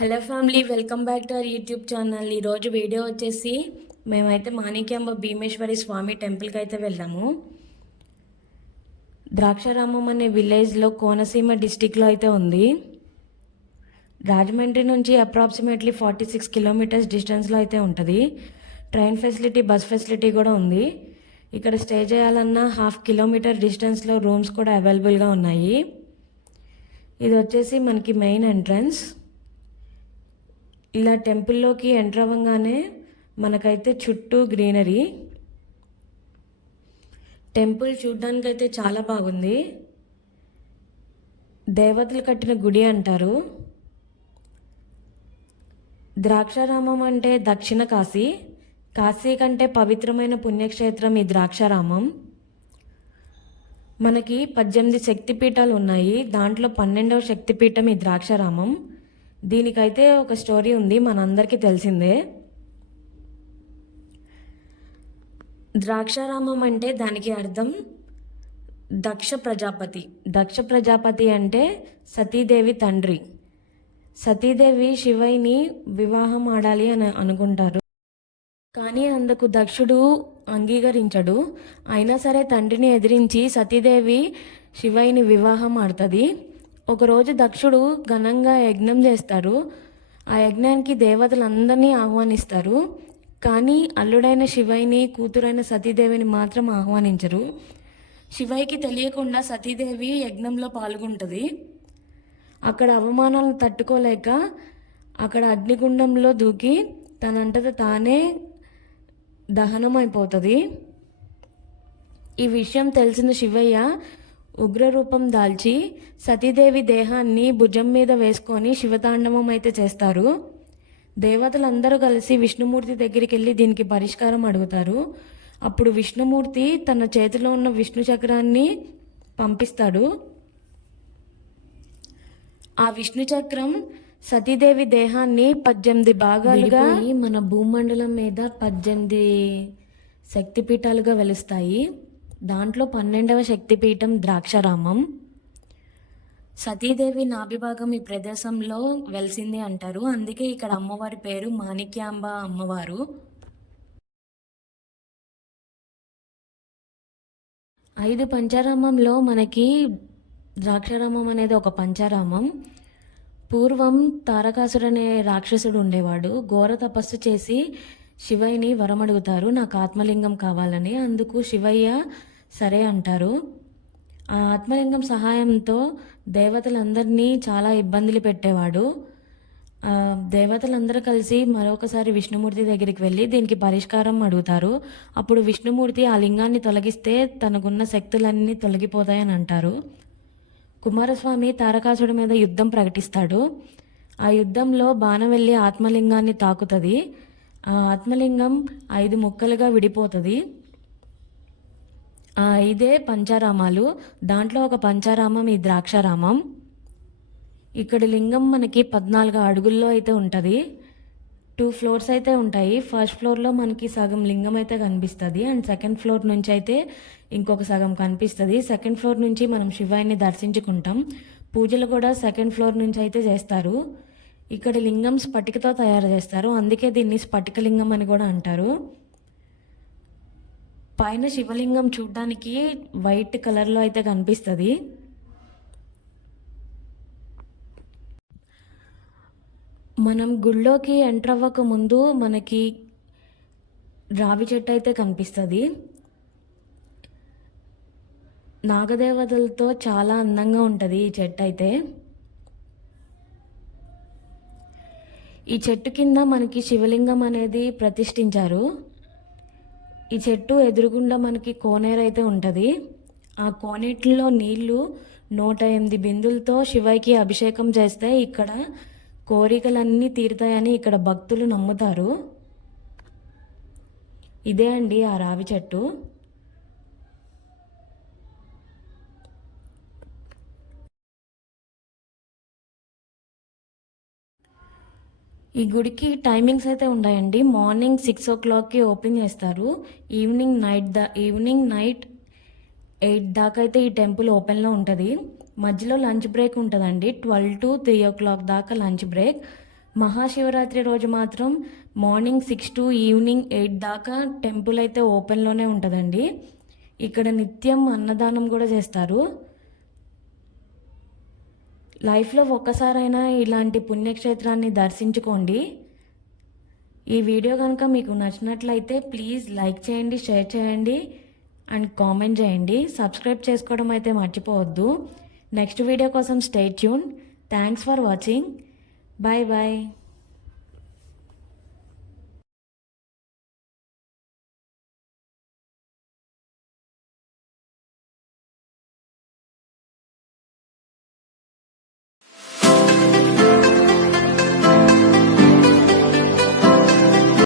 Hello family, welcome back to our YouTube channel. ఈరోజు video వచ్చేసి మేమైతే మాణిక్యాంబ భీమేశ్వరి స్వామి టెంపుల్కి అయితే వెళ్ళాము. ద్రాక్షారామం అనే విలేజ్లో కోనసీమ డిస్టిక్లో అయితే ఉంది. రాజమండ్రి నుంచి అప్రాక్సిమేట్లీ 46 కిలోమీటర్స్ డిస్టెన్స్లో అయితే ఉంటుంది. ట్రైన్ ఫెసిలిటీ, బస్ ఫెసిలిటీ కూడా ఉంది. ఇక్కడ స్టే చేయాలన్నా 1/2 కిలోమీటర్ డిస్టెన్స్లో రూమ్స్ కూడా అవైలబుల్గా ఉన్నాయి. ఇది వచ్చేసి మనకి మెయిన్ ఎంట్రన్స్. ఇలా టెంపుల్లోకి ఎంటర్ అవ్వగానే మనకైతే చుట్టూ గ్రీనరీ. టెంపుల్ చూడ్డానికైతే చాలా బాగుంది. దేవతలు కట్టిన గుడి అంటారు. ద్రాక్షారామం అంటే దక్షిణ కాశీ. కాశీ కంటే పవిత్రమైన పుణ్యక్షేత్రం ఈ ద్రాక్షారామం. మనకి 18 శక్తిపీఠాలు ఉన్నాయి. దాంట్లో 12వ శక్తిపీఠం ఈ ద్రాక్షారామం. దీనికైతే ఒక స్టోరీ ఉంది, మనందరికీ తెలిసిందే. ద్రాక్షారామం అంటే దానికి అర్థం దక్ష ప్రజాపతి. దక్ష ప్రజాపతి అంటే సతీదేవి తండ్రి. సతీదేవి శివయ్యని వివాహం ఆడాలి అని అనుకుంటారు, కానీ అందుకు దక్షుడు అంగీకరించడు. అయినా సరే తండ్రిని ఎదిరించి సతీదేవి శివయ్యని వివాహం ఆడుతుంది. ఒకరోజు దక్షుడు ఘనంగా యజ్ఞం చేస్తారు. ఆ యజ్ఞానికి దేవతలందరినీ ఆహ్వానిస్తారు, కానీ అల్లుడైన శివయ్యని, కూతురైన సతీదేవిని మాత్రం ఆహ్వానించరు. శివయ్యకి తెలియకుండా సతీదేవి యజ్ఞంలో పాల్గొంటుంది. అక్కడ అవమానాలను తట్టుకోలేక అక్కడ అగ్నిగుండంలో దూకి తనంతట తానే దహనం అయిపోతుంది. ఈ విషయం తెలిసిన శివయ్య ఉగ్రరూపం దాల్చి సతీదేవి దేహాన్ని భుజం మీద వేసుకొని శివతాండవం అయితే చేస్తారు. దేవతలందరూ కలిసి విష్ణుమూర్తి దగ్గరికి వెళ్ళి దీనికి పరిష్కారం అడుగుతారు. అప్పుడు విష్ణుమూర్తి తన చేతిలో ఉన్న విష్ణు చక్రాన్ని పంపిస్తాడు. ఆ విష్ణు చక్రం సతీదేవి దేహాన్ని 18 భాగాలుగా మన భూమండలం మీద 18 శక్తిపీఠాలుగా వెలుస్తాయి. దాంట్లో 12వ శక్తిపీఠం ద్రాక్షారామం. సతీదేవి నాభిభాగం ఈ ప్రదేశంలో వెలిసింది అంటారు. అందుకే ఇక్కడ అమ్మవారి పేరు మాణిక్యాంబ అమ్మవారు. 5 పంచారామంలో మనకి ద్రాక్షారామం అనేది ఒక పంచారామం. పూర్వం తారకాసుడు అనే రాక్షసుడు ఉండేవాడు. ఘోర తపస్సు చేసి శివయ్యని వరమడుగుతారు, నాకు ఆత్మలింగం కావాలని. అందుకు శివయ్య సరే అంటారు. ఆ ఆత్మలింగం సహాయంతో దేవతలందరినీ చాలా ఇబ్బందులు పెట్టేవాడు. దేవతలందరూ కలిసి మరొకసారి విష్ణుమూర్తి దగ్గరికి వెళ్ళి దీనికి పరిష్కారం అడుగుతారు. అప్పుడు విష్ణుమూర్తి ఆ లింగాన్ని తొలగిస్తే తనకున్న శక్తులన్నీ తొలగిపోతాయని అంటారు. కుమారస్వామి తారకాసుడి మీద యుద్ధం ప్రకటిస్తాడు. ఆ యుద్ధంలో బాణం వెళ్ళి ఆత్మలింగాన్ని తాకుతుంది. ఆ ఆత్మలింగం 5 ముక్కలుగా విడిపోతుంది. ఆ 5 పంచారామాలు. దాంట్లో ఒక పంచారామం ఈ ద్రాక్షారామం. ఇక్కడ లింగం మనకి 14 అడుగుల్లో అయితే ఉంటుంది. 2 ఫ్లోర్స్ అయితే ఉంటాయి. ఫస్ట్ ఫ్లోర్లో మనకి సగం లింగం అయితే కనిపిస్తుంది, అండ్ సెకండ్ ఫ్లోర్ నుంచి అయితే ఇంకొక సగం కనిపిస్తుంది. సెకండ్ ఫ్లోర్ నుంచి మనం శివయ్యని దర్శించుకుంటాం. పూజలు కూడా సెకండ్ ఫ్లోర్ నుంచి అయితే చేస్తారు. ఇక్కడ లింగం స్ఫటికతో తయారు చేస్తారు, అందుకే దీన్ని స్ఫటికలింగం అని కూడా అంటారు. పైన శివలింగం చూడ్డానికి వైట్ కలర్లో అయితే కనిపిస్తుంది. మనం గుళ్ళోకి ఎంటర్ అవ్వక ముందు మనకి రావి చెట్టు అయితే కనిపిస్తుంది. నాగదేవతలతో చాలా అందంగా ఉంటుంది ఈ చెట్టు అయితే. ఈ చెట్టు కింద మనకి శివలింగం అనేది ప్రతిష్ఠించారు. ఈ చెట్టు ఎదురుగుండా మనకి కోనేరు అయితే ఉంటుంది. ఆ కోనేటిలో నీళ్లు 108 బిందులతో శివయ్యకి అభిషేకం చేస్తే ఇక్కడ కోరికలన్నీ తీరుతాయని ఇక్కడ భక్తులు నమ్ముతారు. ఇదే అండి ఆ రావి చెట్టు. ఈ గుడికి టైమింగ్స్ అయితే ఉన్నాయండి. మార్నింగ్ 6 o'clockకి ఓపెన్ చేస్తారు. ఈవినింగ్ నైట్ 8 దాకా అయితే ఈ టెంపుల్ ఓపెన్లో ఉంటుంది. మధ్యలో లంచ్ బ్రేక్ ఉంటుందండి. 12 to 3 o'clock దాకా లంచ్ బ్రేక్. మహాశివరాత్రి రోజు మాత్రం మార్నింగ్ 6 టు ఈవినింగ్ 8 దాకా టెంపుల్ అయితే ఓపెన్లోనే ఉంటుందండి. ఇక్కడ నిత్యం అన్నదానం కూడా చేస్తారు. లైఫ్లో ఒక్కసారైనా ఇలాంటి పుణ్యక్షేత్రాన్ని దర్శించుకోండి. ఈ వీడియో కనుక మీకు నచ్చినట్లయితే ప్లీజ్ లైక్ చేయండి, షేర్ చేయండి అండ్ కామెంట్ చేయండి. సబ్స్క్రైబ్ చేసుకోవడం అయితే మర్చిపోవద్దు. నెక్స్ట్ వీడియో కోసం stay tune. Thanks for watching. Bye bye.